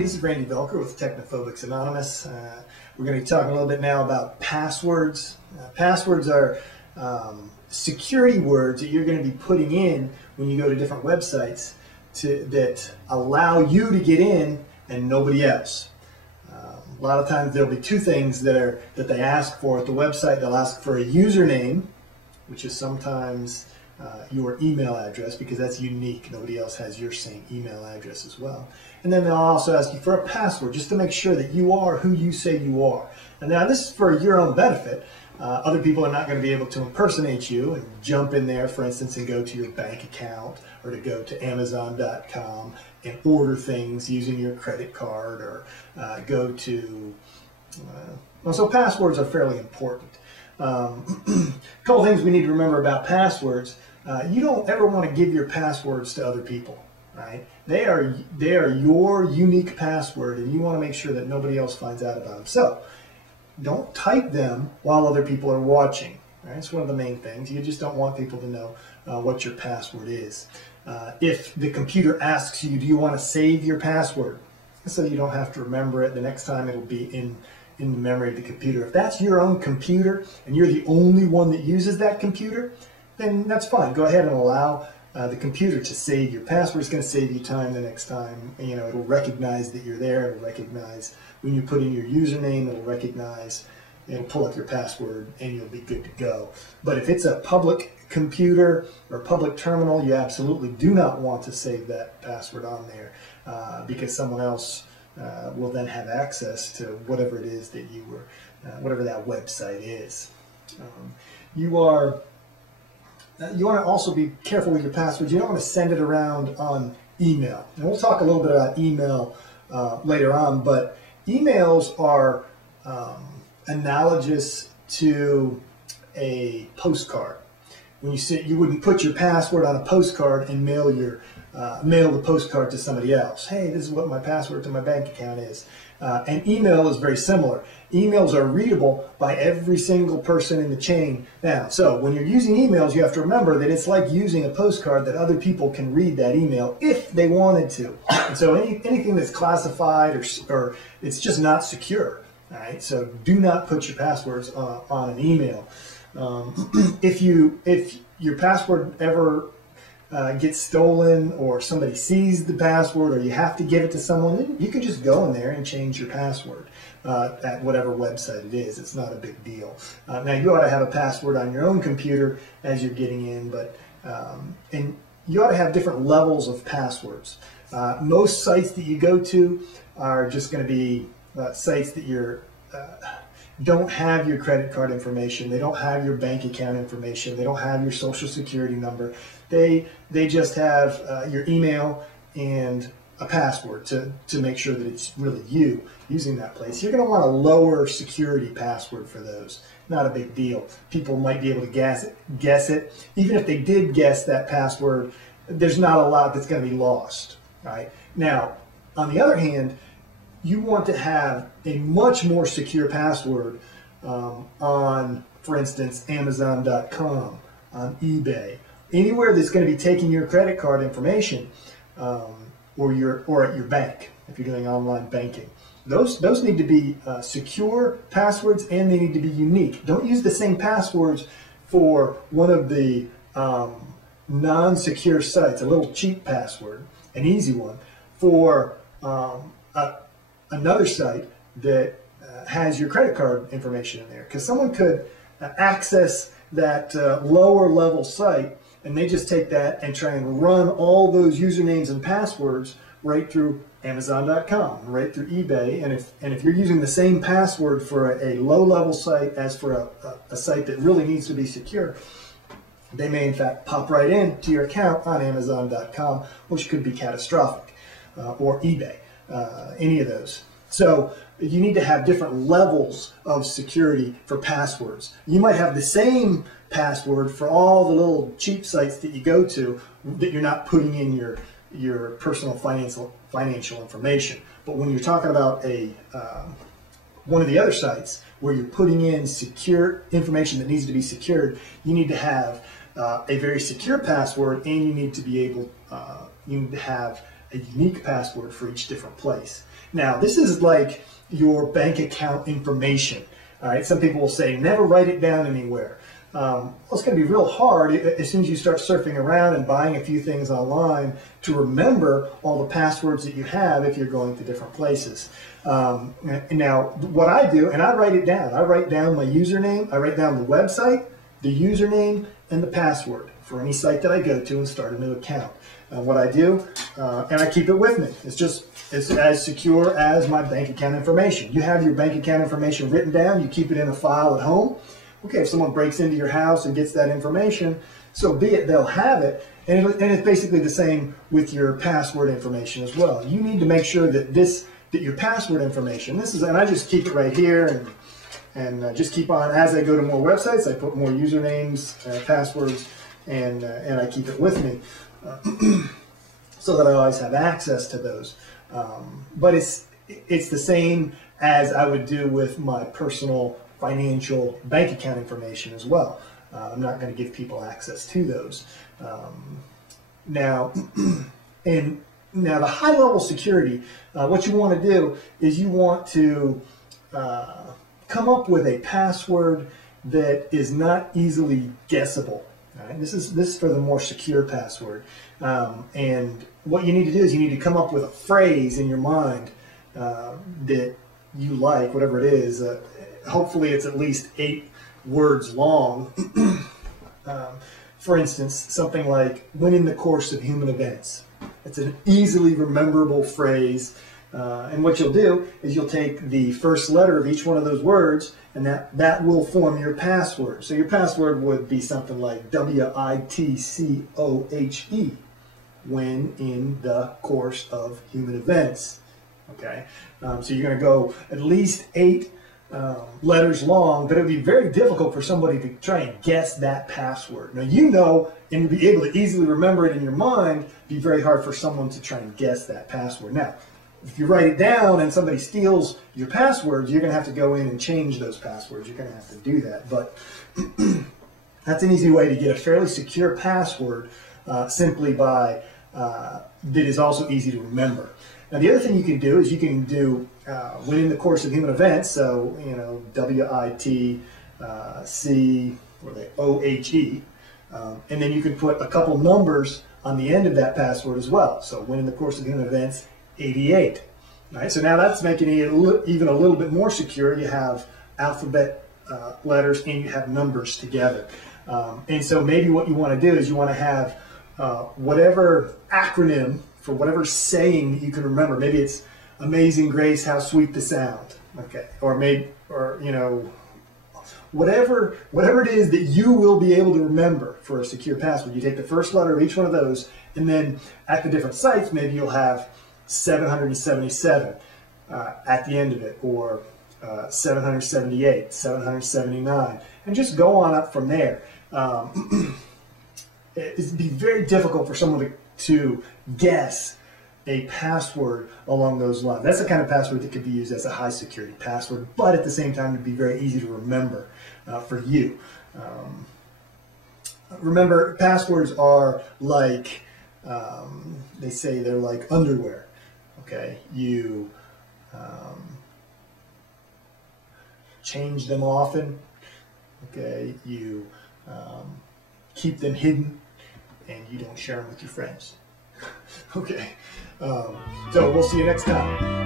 Hey, this is Randy Velker with Technophobics Anonymous. We're going to be talking a little bit now about passwords. Passwords are security words that you're going to be putting in when you go to different websites that allow you to get in and nobody else. A lot of times there'll be two things that they ask for at the website. They'll ask for a username, which is sometimes your email address, because that's unique. Nobody else has your same email address as well. And then they'll also ask you for a password, just to make sure that you are who you say you are. And now this is for your own benefit. Other people are not going to be able to impersonate you and jump in there, for instance, and go to your bank account or to go to Amazon.com and order things using your credit card, or go to... so passwords are fairly important. A couple things we need to remember about passwords. You don't ever want to give your passwords to other people, right? They are your unique password, and you want to make sure that nobody else finds out about them. So don't type them while other people are watching. Right? It's one of the main things. You just don't want people to know what your password is. If the computer asks you, do you want to save your password? So you don't have to remember it. The next time it'll be in the memory of the computer. If that's your own computer and you're the only one that uses that computer, then that's fine. Go ahead and allow the computer to save your password. It's going to save you time the next time. You know, it'll recognize that you're there. It'll recognize when you put in your username. It'll pull up your password, and you'll be good to go. But if it's a public computer or public terminal, you absolutely do not want to save that password on there, because someone else will then have access to whatever it is that you were, whatever that website is. You want to also be careful with your passwords. You don't want to send it around on email. And we'll talk a little bit about email later on, but emails are analogous to a postcard. When you wouldn't put your password on a postcard and mail the postcard to somebody else. Hey, this is what my password to my bank account is. And email is very similar. Emails are readable by every single person in the chain now. So when you're using emails, you have to remember that it's like using a postcard, that other people can read that email if they wanted to. And so anything that's classified or it's just not secure. All right? So do not put your passwords on an email. If your password ever gets stolen, or somebody sees the password, or you have to give it to someone, then you can just go in there and change your password at whatever website it is. It's not a big deal. Now, you ought to have a password on your own computer as you're getting in, but and you ought to have different levels of passwords. Most sites that you go to are just going to be sites that don't have your credit card information. They don't have your bank account information. They don't have your social security number. They just have your email and a password to make sure that it's really you using that place. You're going to want a lower security password for those. Not a big deal. People might be able to guess it. Even if they did guess that password, there's not a lot that's going to be lost. Right? Now, on the other hand, you want to have a much more secure password on, for instance, Amazon.com, on eBay, anywhere that's going to be taking your credit card information, or at your bank if you're doing online banking. Those need to be secure passwords, and they need to be unique. Don't use the same passwords for one of the non-secure sites, a little cheap password, an easy one, for another site that has your credit card information in there, because someone could access that lower level site, and they just take that and try and run all those usernames and passwords right through Amazon.com, right through eBay. And if you're using the same password for a low level site as for a site that really needs to be secure, they may in fact pop right into your account on Amazon.com, which could be catastrophic, or eBay. Any of those. So you need to have different levels of security for passwords. You might have the same password for all the little cheap sites that you go to that you're not putting in your personal financial information. But when you're talking about one of the other sites where you're putting in secure information that needs to be secured, you need to have a very secure password, and you need to be able, you need to have a unique password for each different place. Now, this is like your bank account information. All right, some people will say never write it down anywhere. Well, it's going to be real hard as soon as you start surfing around and buying a few things online to remember all the passwords that you have if you're going to different places. Now, what I do, and I write it down. I write down my username, I write down the website, the username, and the password for any site that I go to and start a new account. What I do, and I keep it with me. It's as secure as my bank account information. You have your bank account information written down, you keep it in a file at home. Okay, if someone breaks into your house and gets that information, so be it, they'll have it. And it's basically the same with your password information as well. You need to make sure that your password information, and I just keep it right here and just keep on, as I go to more websites, I put more usernames, passwords, and I keep it with me so that I always have access to those. But it's the same as I would do with my personal financial bank account information as well. I'm not going to give people access to those. Now the high level security, what you want to do is you want to come up with a password that is not easily guessable. Right? This is for the more secure password. And what you need to do is you need to come up with a phrase in your mind that you like, whatever it is. Hopefully it's at least 8 words long. For instance, something like, when in the course of human events. It's an easily rememberable phrase. And what you'll do is you'll take the first letter of each one of those words, and that will form your password. So your password would be something like WITCOHE, when in the course of human events. Okay, so you're going to go at least 8 letters long, but it would be very difficult for somebody to try and guess that password. Now, you know, and to be able to easily remember it in your mind, it'd be very hard for someone to try and guess that password. Now, if you write it down and somebody steals your passwords, you're going to have to go in and change those passwords. You're going to have to do that. But that's an easy way to get a fairly secure password simply by that is also easy to remember. Now, the other thing you can do is you can do when in the course of human events, so, you know, WITCOHE, and then you can put a couple numbers on the end of that password as well. So when in the course of human events, 88. Right? So now that's making it even a little bit more secure. You have alphabet letters and you have numbers together. And so maybe what you want to do is you want to have whatever acronym for whatever saying that you can remember. Maybe it's Amazing Grace, how sweet the sound. Okay, or you know, whatever it is that you will be able to remember for a secure password. You take the first letter of each one of those, and then at the different sites, maybe you'll have 777 at the end of it, or 778, 779, and just go on up from there. It'd be very difficult for someone to guess a password along those lines. That's the kind of password that could be used as a high security password, but at the same time, it'd be very easy to remember for you. Remember, passwords are like, they say they're like underwear. Okay, you change them often. Okay, you keep them hidden, and you don't share them with your friends. Okay, so we'll see you next time.